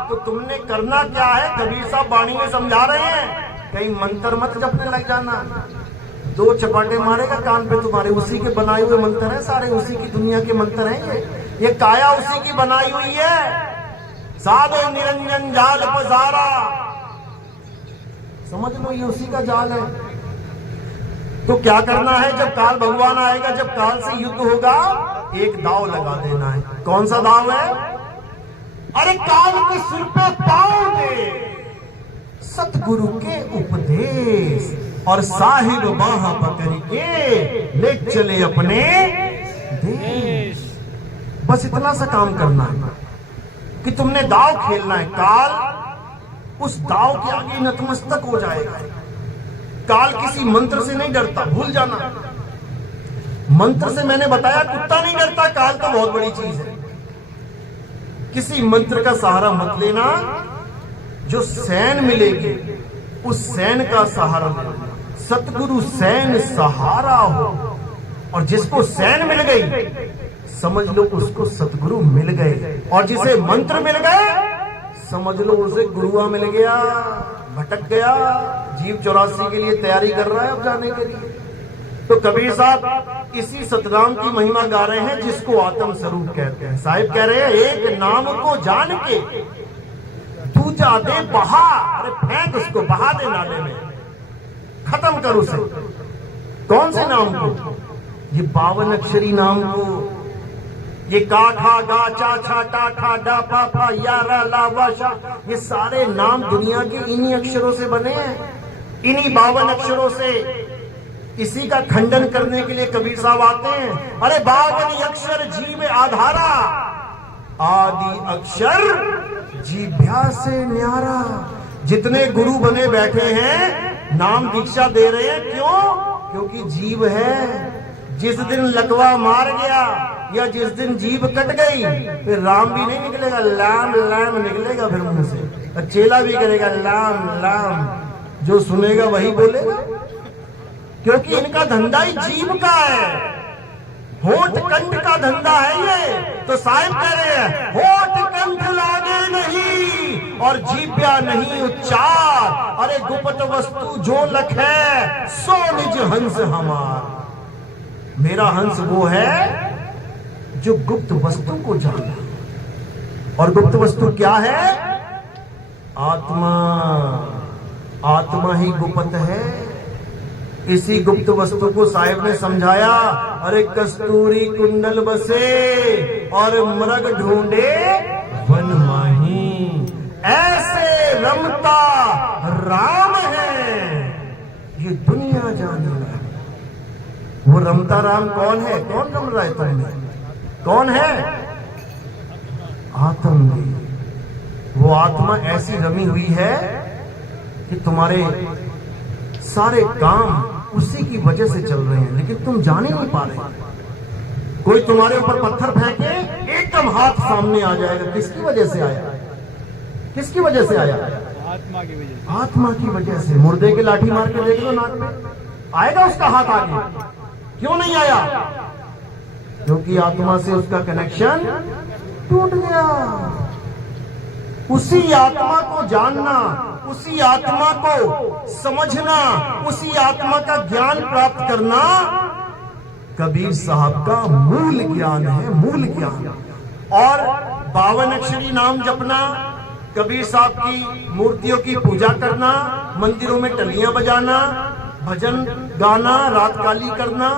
तो तुमने करना क्या है, कबीर साहब वाणी में समझा रहे हैं। कहीं मंत्र मत जपने लग जाना, 2 चपाटे मारेगा कान पे तुम्हारे, उसी के बनाए हुए मंत्र हैं सारे, उसी की दुनिया के मंत्र हैं ये काया उसी की बनाई हुई है। साधो निरंजन जाल पसारा, समझ लो ये उसी का जाल है। तो क्या करना है? जब काल भगवान आएगा, जब काल से युद्ध होगा, एक दाव लगा देना है। कौन सा दाव है? अरे काल के सिर पे पाँव दे, सतगुरु के उपदेश, और साहिब बाह पकड़ के ले चले अपने देश। बस इतना सा काम करना है कि तुमने दाव खेलना है। काल उस दाव के आगे नतमस्तक हो जाएगा। काल किसी मंत्र से नहीं डरता, भूल जाना। मंत्र से मैंने बताया कुत्ता नहीं डरता, काल तो बहुत बड़ी चीज है। किसी मंत्र का सहारा मत लेना, जो सैन मिलेगी उस सैन का सहारा लेना। सतगुरु सैन सहारा हो, और जिसको सैन मिल गई समझ लो उसको सतगुरु मिल गए, और जिसे मंत्र मिल गए समझ लो उसे गुरुआ मिल गया। भटक गया, जीव 84 के लिए तैयारी कर रहा है अब जाने के लिए। तो कबीर साहब इसी सतनाम की महिमा गा रहे हैं, जिसको आत्म स्वरूप कहते हैं। साहिब कह रहे हैं एक नाम को जान के दूजा दे बहा, अरे फेंक उसको, बहा दे नाले में, खत्म कर उसे। कौन से नाम को? ये 52 अक्षरी नाम को। ये का खा गा चा छा टा ठा डा पा पा या रा ला वा शा, ये सारे नाम दुनिया के इन्हीं अक्षरों से बने हैं, इन्हीं 52 अक्षरों से। इसी का खंडन करने के लिए कबीर साहब आते हैं। अरे 52 अक्षर जीव आधारा, आदि अक्षर जीभ्या से न्यारा। जितने गुरु बने बैठे हैं नाम दीक्षा दे रहे हैं, क्यों? क्योंकि जीव है। जिस दिन लकवा मार गया या जिस दिन जीभ कट गई, फिर राम भी नहीं निकलेगा, लाम लाम निकलेगा फिर मुंह से। और चेला भी करेगा लाम लाम, जो सुनेगा वही बोलेगा, क्योंकि इनका धंधा ही जीभ का है, होठ कंठ का धंधा है ये। तो साहिब कह रहे हैं होठ कंठ लागे नहीं और जीभ्या नहीं उच्चार, अरे गुप्त वस्तु जो लखे सो निज हंस हमार। मेरा हंस वो है जो गुप्त वस्तु को जाना। और गुप्त वस्तु क्या है? आत्मा। आत्मा ही गुप्त है। इसी गुप्त वस्तु को साहिब ने समझाया। अरे कस्तूरी कुंडल बसे और मृग ढूंढे वन माही, ऐसे रमता राम है ये दुनिया जाने। वो रमता राम कौन है? कौन रम रहा है तुमने? कौन है? आत्मा। वो आत्मा ऐसी रमी हुई है कि तुम्हारे सारे काम उसी की वजह से चल रहे हैं, लेकिन तुम जान ही नहीं पा रहे। कोई तुम्हारे ऊपर पत्थर फेंके, एकदम हाथ सामने आ जाएगा। किसकी वजह से आया? किसकी वजह से आया? आत्मा की वजह से। आत्मा की वजह से। मुर्दे के लाठी मार के देख लो नाक में, आएगा उसका हाथ आगे? क्यों नहीं आया? क्योंकि आत्मा से उसका कनेक्शन टूट गया। उसी आत्मा को जानना, उसी आत्मा को समझना, उसी आत्मा का ज्ञान प्राप्त करना कबीर साहब का मूल ज्ञान है, मूल ज्ञान। और 52 अक्षरी नाम जपना, कबीर साहब की मूर्तियों की पूजा करना, मंदिरों में टलियां बजाना, भजन गाना, रात काली करना,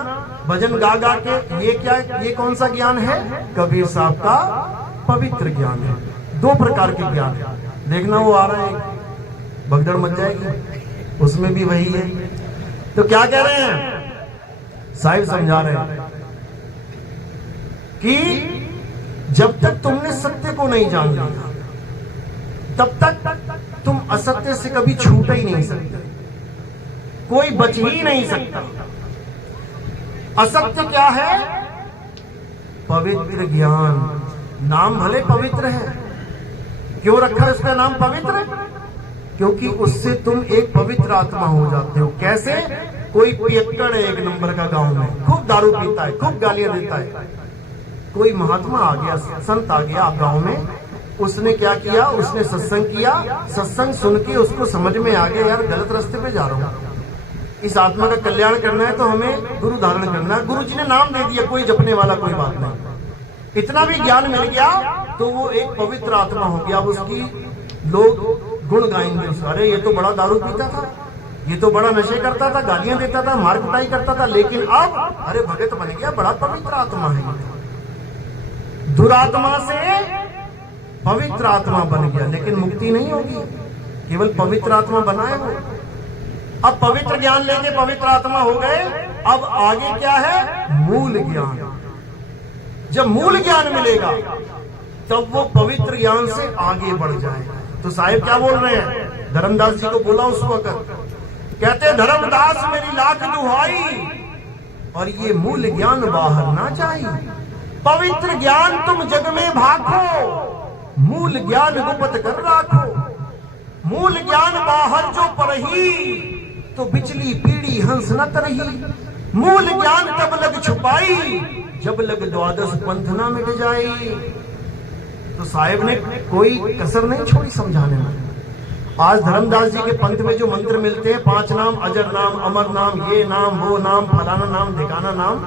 भजन गा गा के, ये क्या, ये कौन सा ज्ञान है? कबीर साहब का पवित्र ज्ञान है। 2 प्रकार के ज्ञान है। देखना वो आ रहा है, भगदड़ मच जाएगी, उसमें भी वही है। तो क्या कह रहे हैं साहिब? समझा रहे हैं कि जब तक तुमने सत्य को नहीं जान लिया, तब तक तुम असत्य से कभी छूट ही नहीं सकते, कोई बच ही नहीं सकता। असत्य क्या है? पवित्र ज्ञान। नाम भले पवित्र है, क्यों रखा है उसका नाम पवित्र? क्योंकि उससे तुम एक पवित्र आत्मा हो जाते हो। कैसे? कोई पियक्कड़ है 1 नंबर का गांव में, खूब दारू पीता है, खूब गालियां देता है। कोई महात्मा आ गया, संत आ गया आप गांव में, उसने क्या किया? उसने सत्संग किया, सत्संग सुन के उसको समझ में आ गया, यार गलत रास्ते पे जा रहा हूं, इस आत्मा का कल्याण करना है तो हमें गुरु धारण करना है। गुरु जी ने नाम दे दिया, कोई जपने वाला कोई बात नहीं। इतना भी ज्ञान मिल गया तो वो एक पवित्र आत्मा हो गया। अब उसकी लोग गुण गाएंगे, अरे ये तो बड़ा दारू पीता था, ये तो बड़ा नशे करता था, गालियां देता था, मार कुटाई करता था, लेकिन अब अरे भगत बन गया, बड़ा पवित्र आत्मा है। दुरात्मा से पवित्र आत्मा बन गया, लेकिन मुक्ति नहीं होगी, केवल पवित्र आत्मा बना है वो। अब पवित्र ज्ञान लेके पवित्र आत्मा हो गए, अब आगे क्या है? मूल ज्ञान। जब मूल ज्ञान मिलेगा तब वो पवित्र ज्ञान से आगे बढ़ जाएगा। तो साहिब क्या बोल रहे हैं? धर्मदास जी को बोला उस वक्त, कहते धर्मदास मेरी लाख दुहाई, और ये मूल ज्ञान बाहर ना जाए। पवित्र ज्ञान तुम जग में भाखो, मूल ज्ञान गुप्त कर राखो। मूल ज्ञान बाहर जो परही, तो बिचली पीढ़ी हंस न तरही। मूल ज्ञान तब लग छुपाई, जब लग द्वादश पंथ ना मिट जाई। तो साहिब ने कोई कसर नहीं छोड़ी समझाने में। आज धर्मदास जी के पंथ में जो मंत्र मिलते हैं, 5 नाम, अजर नाम, अमर नाम, ये नाम, वो नाम, फलाना नाम, ढिकाना नाम,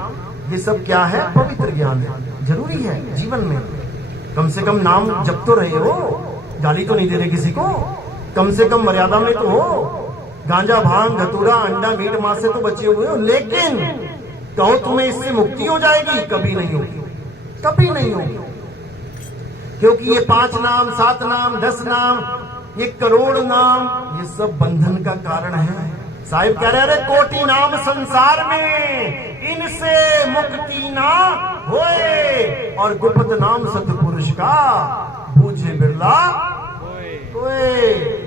ये सब क्या है? पवित्र ज्ञान है। जरूरी है जीवन में, कम से कम नाम जप तो रहे हो, गाली तो नहीं दे रहे किसी को, कम से कम मर्यादा में तो हो, गांजा भांग धतूरा अंडा मीट मांस से तो बचे हुए हो। लेकिन कहो तुम्हें इससे मुक्ति हो जाएगी? कभी नहीं होगी, कभी नहीं होगी। क्योंकि ये 5 नाम, 7 नाम, 10 नाम, ये करोड़ नाम, ये सब बंधन का कारण है। साहिब कह रहे, अरे कोटि नाम संसार में, इनसे मुक्ति ना होए, और गुप्त नाम सतपुरुष का बूझे बिरला कोई।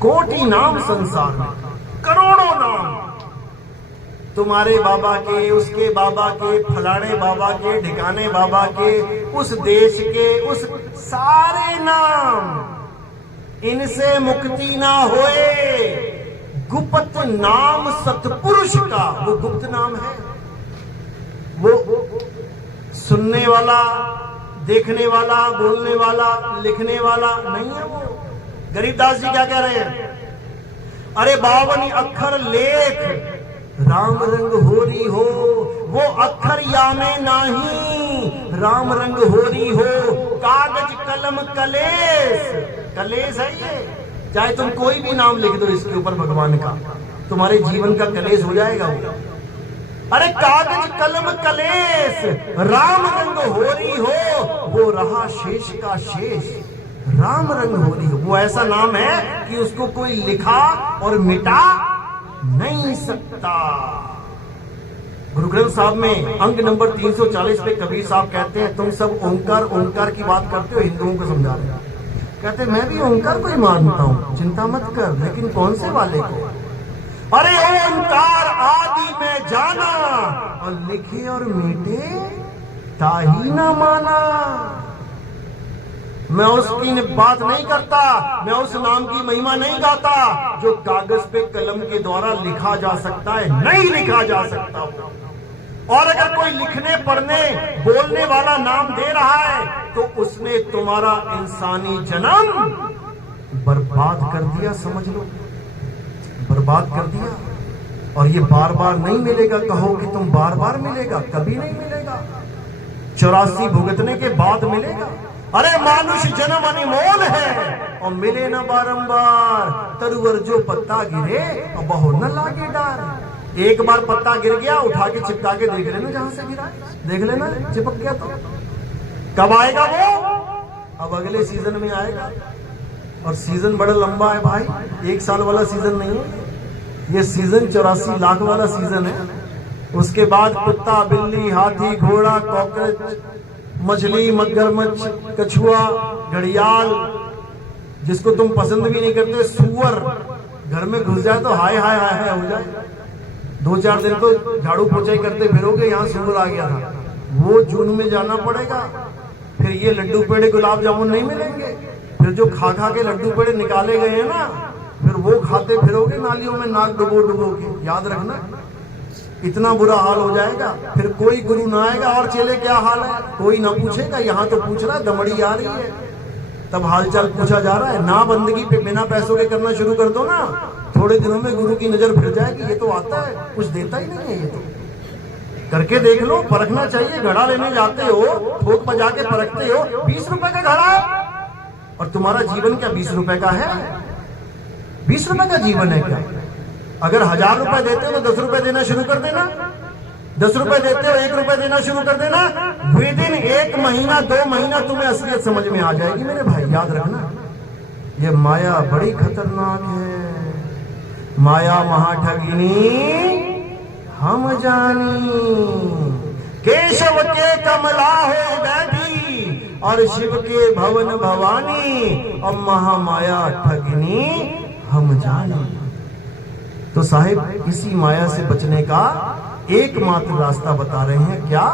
कोटि नाम संसार में, करोड़ों नाम, तुम्हारे बाबा के, उसके बाबा के, फलाने बाबा के, ढिकाने बाबा के, उस देश के, उस सारे नाम, इनसे मुक्ति ना होए। गुप्त नाम सतपुरुष का, वो गुप्त नाम है, वो सुनने वाला, देखने वाला, बोलने वाला, लिखने वाला नहीं है वो। गरीबदास जी क्या कह रहे हैं? अरे 52 अक्षर लेख, राम रंग होरी हो, वो अक्षर या में नाही, राम रंग होरी हो। कागज कलम कलेश, कलेश है ये, चाहे तुम कोई भी नाम लिख दो इसके ऊपर भगवान का, तुम्हारे जीवन का कलेश हो जाएगा वो। अरे कागज कलम कलेश, राम रंग होरी हो, वो रहा शेष का शेष, राम रंग होरी हो। वो ऐसा नाम है कि उसको कोई लिखा और मिटा नहीं सकता। गुरु ग्रंथ साहब में अंग नंबर 340 पे कबीर साहब कहते हैं, तुम सब ओंकार ओंकार की बात करते हो, हिंदुओं को समझा रहे हैं। कहते मैं भी ओंकार को ही मानता हूं, चिंता मत कर, लेकिन कौन से वाले को? अरे ओंकार आदि में जाना, और लिखे और मीटे ताही ना माना। मैं उसकी बात नहीं करता, मैं उस नाम की महिमा नहीं गाता जो कागज पे कलम के द्वारा लिखा जा सकता है, नहीं लिखा जा सकता। और अगर कोई लिखने पढ़ने बोलने वाला नाम दे रहा है तो उसने तुम्हारा इंसानी जन्म बर्बाद कर दिया, समझ लो, बर्बाद कर दिया। और ये बार बार नहीं मिलेगा। कहो कि तुम बार बार मिलेगा, कभी नहीं मिलेगा। 84 भुगतने के बाद मिलेगा। अरे मानुष जन्म अनमोल है और मिले ना बारंबार। तरुवर जो पत्ता गिरे और बहु न लागे डार। एक बार पत्ता गिर गया, उठा के चिपका के देख लेना, जहां से गिरा देख लेना, चिपक गया तो कब आएगा वो? अब अगले सीजन में आएगा। और सीजन बड़ा लंबा है भाई, 1 साल वाला सीजन नहीं है ये। सीजन 84 लाख वाला सीजन है। उसके बाद कुत्ता, बिल्ली, हाथी, घोड़ा, कॉकरोच, मछली, मगरमच्छ, कछुआ, घड़ियाल, जिसको तुम पसंद भी नहीं करते, सूअर घर में घुस जाए तो हाय हाय हाय हाय हो जाए। 2-4 दिन तो झाड़ू पोछाई करते फिरोगे, यहाँ सूअर आ गया था, वो जून में जाना पड़ेगा। फिर ये लड्डू पेड़े गुलाब जामुन नहीं मिलेंगे। फिर जो खा खा के लड्डू पेड़े निकाले गए हैं ना, फिर वो खाते फिरोगे नालियों में नाक डुबो डुबो के। याद रखना, इतना बुरा हाल हो जाएगा। फिर कोई गुरु ना आएगा और चेले क्या हाल है कोई ना पूछेगा। यहाँ तो पूछ रहा, दमड़ी आ रही है तब हालचाल पूछा जा रहा है। ना बंदगी पे बिना पैसों के करना शुरू कर दो ना, थोड़े दिनों में गुरु की नजर फिर जाएगी। ये तो आता है, कुछ देता ही नहीं है। ये तो करके देख लो, परखना चाहिए। घड़ा लेने जाते हो, ठोक बजा के परखते हो, 20 रुपए का घड़ा है और तुम्हारा जीवन क्या 20 रुपए का है? 20 रुपए का जीवन है क्या? अगर 1000 रुपए देते हो तो 10 रुपए देना शुरू कर देना। 10 रुपए देते हो 1 रुपए देना शुरू कर देना। विदिन 1 महीना 2 महीना तुम्हें असलियत समझ में आ जाएगी मेरे भाई। याद रखना, ये माया बड़ी खतरनाक है। माया महाठगिनी हम जानी। केशव के कमला हो बैठी और शिव के भवन भवानी, और महामाया ठगिनी हम जानी। तो साहिब इसी माया से बचने का एकमात्र रास्ता बता रहे हैं, क्या?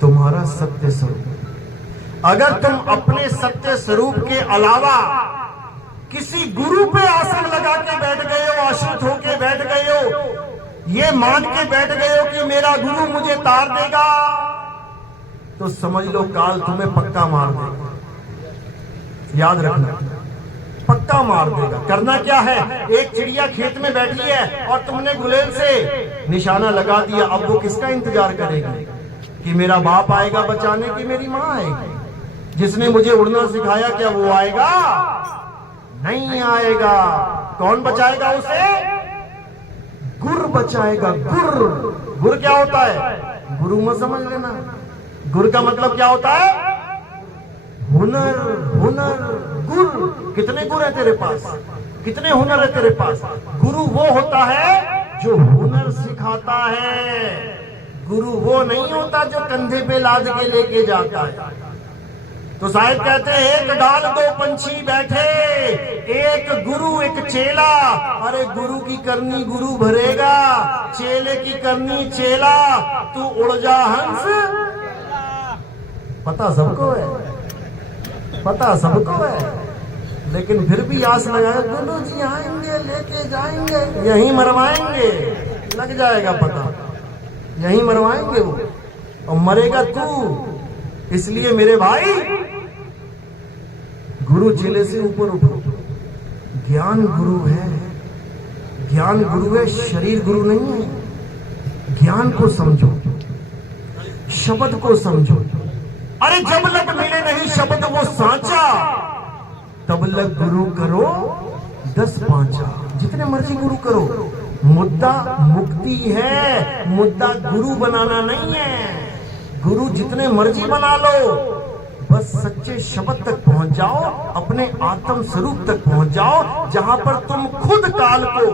तुम्हारा सत्य स्वरूप। अगर तुम अपने सत्य स्वरूप के अलावा किसी गुरु पे आसन लगा के बैठ गए हो, आश्रित होके बैठ गए हो, ये मान के बैठ गए हो कि मेरा गुरु मुझे तार देगा, तो समझ लो काल तुम्हें पक्का मार देगा। याद रखना, पक्का मार देगा। करना क्या है? एक चिड़िया खेत में बैठी है और तुमने गुलेल से निशाना लगा दिया। अब वो किसका इंतजार करेगी? कि मेरा बाप आएगा बचाने, की मेरी माँ आएगी? जिसने मुझे उड़ना सिखाया, क्या वो आएगा? नहीं आएगा। कौन बचाएगा उसे? गुर बचाएगा। गुर क्या होता है? गुरु मत समझ लेना। गुर का मतलब क्या होता है? हुनर। गुर, कितने गुर है तेरे पास? कितने हुनर है तेरे पास? गुरु वो होता है जो हुनर सिखाता है। गुरु वो नहीं होता जो कंधे पे लाद के लेके जाता है। तो साहिब कहते हैं, एक डाल 2 पंछी बैठे, एक गुरु एक चेला। अरे गुरु की करनी गुरु भरेगा, चेले की करनी चेला। तू उड़ जा हंस। पता सबको है, पता सबको है, लेकिन फिर भी आस लगाए, गुरु जी आएंगे लेके जाएंगे, यहीं मरवाएंगे। लग जाएगा पता, यहीं मरवाएंगे वो, और मरेगा तू। इसलिए मेरे भाई, गुरु चेले से ऊपर उठो। ज्ञान गुरु है, ज्ञान गुरु है, शरीर गुरु नहीं है। ज्ञान को समझो, शब्द को समझो। अरे जब लग मिले नहीं शब्द वो सांचा, तब लग गुरु करो 10 पांचा। जितने मर्जी गुरु करो, मुद्दा मुक्ति है, मुद्दा गुरु बनाना नहीं है। गुरु जितने मर्जी बना लो, बस सच्चे शब्द तक पहुंच जाओ, अपने आत्म स्वरूप तक पहुंच जाओ, जहां पर तुम खुद काल को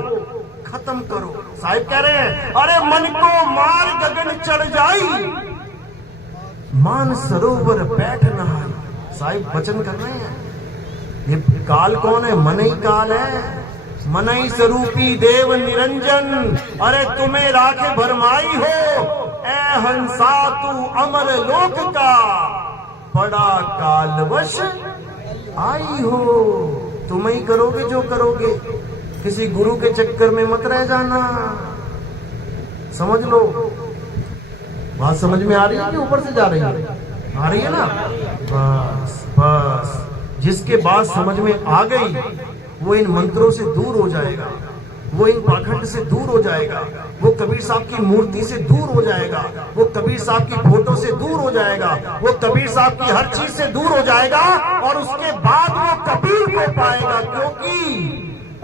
खत्म करो। साहिब कह रहे हैं, अरे मन को मार गगन चढ़ जाई, मान सरोवर बैठ नहाई। साहिब वचन कर रहे हैं, ये काल कौन है? मन ही काल है। मनई स्वरूपी देव निरंजन, अरे तुम्हें राखे भरमाई हो, ए हंसा तू अमर लोक का, बड़ा कालवश आई हो। तुम ही करोगे जो करोगे, किसी गुरु के चक्कर में मत रह जाना, समझ लो। बात समझ में आ रही है कि ऊपर से जा रही है? आ रही है ना? बस बस, जिसके बात समझ में आ गई वो इन मंत्रों से दूर हो जाएगा, वो इन पाखंड से दूर हो जाएगा, वो कबीर साहब की मूर्ति से दूर हो जाएगा, वो कबीर साहब की फोटो से दूर हो जाएगा, वो कबीर साहब की हर चीज से दूर हो जाएगा, और उसके बाद वो कबीर को पाएगा। क्योंकि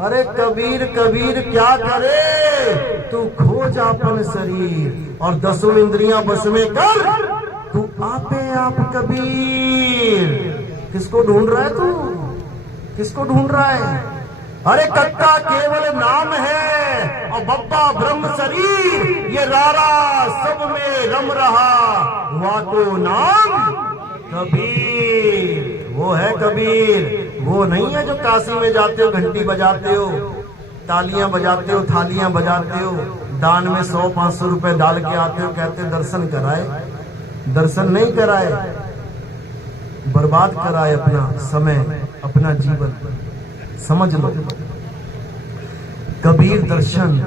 अरे कबीर कबीर क्या करे, तू खोज अपन शरीर और 10 इंद्रियां बस में कर, तू आपे आप कबीर। किसको ढूंढ रहा है तू? किसको ढूंढ रहा है? अरे कक्का केवल नाम है और बब्बा ब्रह्म शरीर, ये रारा सब में रम रहा, वाको नाम कबीर। वो है कबीर, वो नहीं है जो काशी में जाते हो, घंटी बजाते हो, तालियां बजाते हो, थालियां बजाते हो, दान में 100-500 रुपए डाल के आते हो, कहते हो दर्शन कराए। दर्शन नहीं कराए, बर्बाद कराए अपना समय, अपना जीवन। समझ लो, कबीर दर्शन,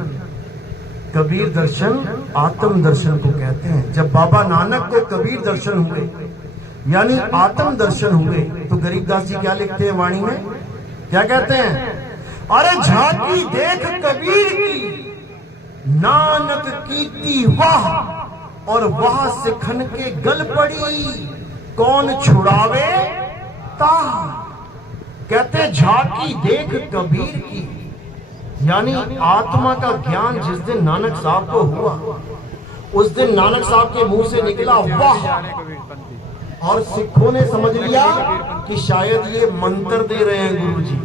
कबीर दर्शन आत्म दर्शन को कहते हैं। जब बाबा नानक को कबीर दर्शन हुए यानी आत्म दर्शन हुए, तो गरीबदास जी क्या लिखते हैं वाणी में? क्या कहते हैं? अरे झांकी देख कबीर की, नानक कीती वाह, और वाह सिखन के गल पड़ी, कौन छुड़ावे ताह। कहते झांकी देख कबीर की, यानी आत्मा का ज्ञान जिस दिन नानक साहब को हुआ, उस दिन नानक साहब के मुंह से निकला वाह, और सिखों ने समझ लिया कि शायद ये मंत्र दे रहे हैं गुरु जी,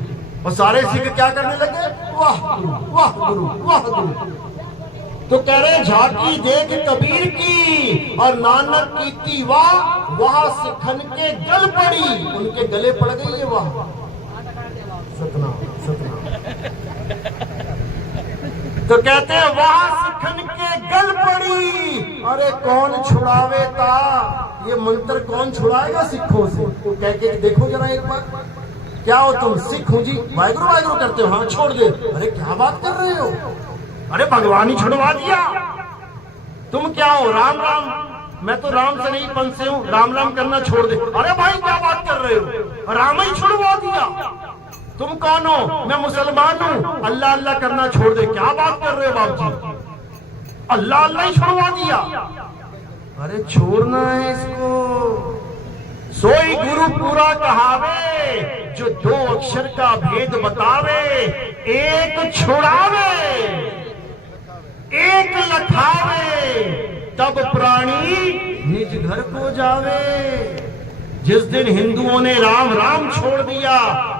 और सारे सिख क्या करने लगे? वाह गुरु, वाह गुरु, वाह गुरु। तो कह रहे झांकी देख कबीर की और नानक कीती वाह, वाह सिखन के गल पड़ी, उनके गले पड़ गई है वाह। सतना सतना। तो कहते हैं वाह सिखन के गल पड़ी, अरे कौन छुड़ावे ता, ये मंत्र कौन छुड़ाएगा सिखों से? तो कह के देखो जरा एक बार, क्या हो तुम? सिख हो जी, वाहिगुरु वाहिगुरु करते हो, हाँ छोड़ दे। अरे क्या बात कर रहे हो? अरे भगवान ही छुड़वा दिया। तुम क्या हो? राम राम, मैं तो राम से नहीं पंथ से हूँ, राम राम करना छोड़ दे। अरे भाई क्या बात कर रहे हो? राम ही छुड़वा दिया। तुम कौन हो? मैं मुसलमान हूँ, अल्लाह अल्लाह करना छोड़ दे। क्या बात कर रहे हो बाबू जी? अल्लाह अल्लाह ही छुड़वा दिया। अरे छोड़ना है इसको। सोई गुरु पूरा कहावे, जो 2 अक्षर का भेद बतावे, एक छुड़ावे एक लखावे, तब प्राणी निज घर को जावे। जिस दिन हिंदुओं ने राम राम छोड़ दिया,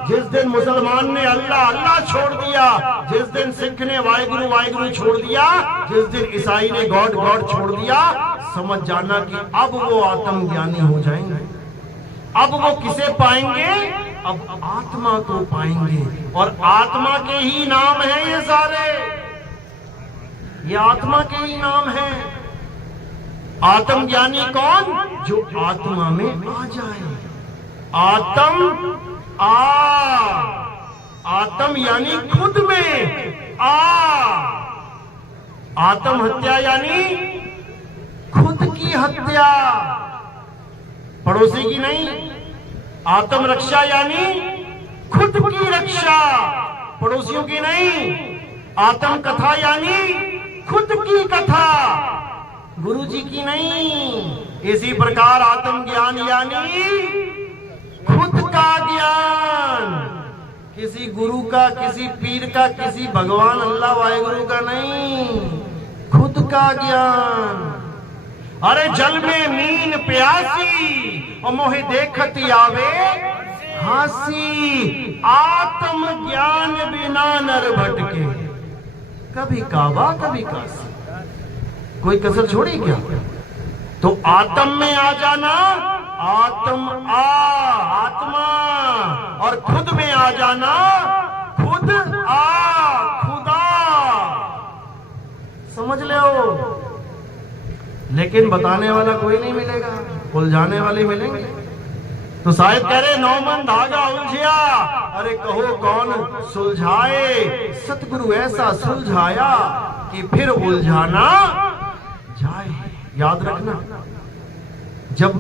जिस दिन मुसलमान ने अल्लाह अल्लाह छोड़ दिया, जिस दिन सिख ने वाहिगुरु वाहिगुरु छोड़ दिया, जिस दिन ईसाई ने गॉड गॉड छोड़ दिया, समझ जाना कि अब वो आत्मज्ञानी हो जाएंगे। अब वो किसे पाएंगे? अब आत्मा को पाएंगे, और आत्मा के ही नाम है ये सारे, ये आत्मा के ही नाम है। आत्मज्ञानी कौन? जो आत्मा में आ जाए। आत्म यानी खुद में आ। आत्म हत्या यानी खुद की हत्या, पड़ोसी की नहीं। आत्म रक्षा यानी खुद की रक्षा, पड़ोसियों की नहीं। आत्म कथा यानी खुद की कथा, गुरु जी की नहीं। इसी प्रकार आत्म ज्ञान यानी खुद का ज्ञान, किसी गुरु का, किसी पीर का, किसी भगवान अल्लाह वाहिगुरु का नहीं, खुद का ज्ञान। अरे जल में मीन प्यासी और मोहे देखती आवे हासी, आत्म ज्ञान बिना नर भटके, कभी काबा कभी काशी। कोई कसर छोड़ी क्या? तो आत्म में आ जाना, आत्मा, और खुद में आ जाना, खुद आ। समझ ले हो, लेकिन बताने वाला कोई नहीं मिलेगा, उलझाने वाले मिलेंगे। तो शायद कह रहे 9 मन धागा उलझिया, अरे कहो कौन सुलझाए, सतगुरु ऐसा सुलझाया कि फिर उलझाना जाए। याद रखना, जब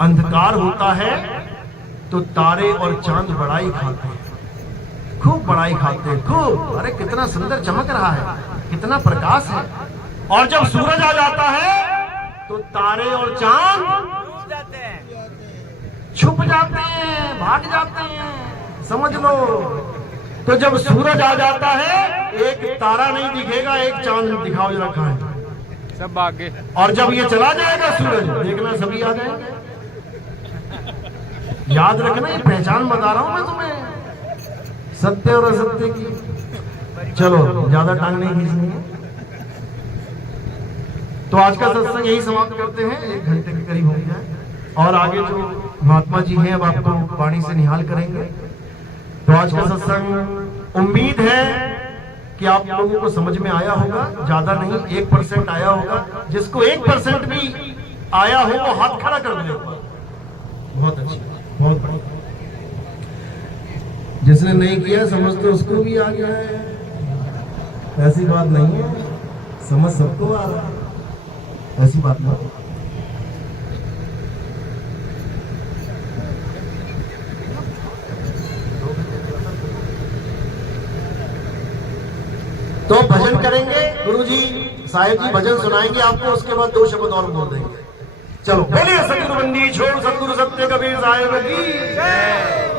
अंधकार होता है तो तारे और चांद बड़ाई खाते हैं, खूब बड़ाई खाते हैं, खूब, अरे कितना सुंदर चमक रहा है, कितना प्रकाश है। और जब सूरज आ जाता है तो तारे और चांद छुप जाते हैं, भाग जाते हैं, समझ लो। तो जब सूरज आ जाता है एक तारा नहीं दिखेगा, एक चांद दिखाओ जरा कहां है, सब आगे। और जब ये चला जाएगा सूरज, देखना सभी आ जाएंगे। याद रखना, ये पहचान बता रहा हूं मैं तुम्हें, सत्य और असत्य की। चलो ज्यादा टांग नहीं खींचनी है, तो आज का सत्संग यही समाप्त करते हैं, 1 घंटे के करीब हो गया है। और आगे जो महात्मा जी हैं अब आपको वाणी से निहाल करेंगे। तो आज का सत्संग उम्मीद है कि आप लोगों को समझ में आया होगा, ज्यादा नहीं 1% आया होगा। जिसको 1% भी आया हो वो हाथ खड़ा कर दे। बहुत अच्छी, बहुत बढ़िया। जिसने नहीं किया समझते उसको भी आ गया है, ऐसी बात नहीं है, समझ सबको आ रहा है, ऐसी बात नहीं। तो भजन करेंगे, गुरुजी साहिब जी भजन सुनाएंगे आपको, उसके बाद 2 शब्द और बोल देंगे। चलो बोलिए सतगुरु बंदी छोड़ सतगुरु सत्य कबीर साहिब की जय।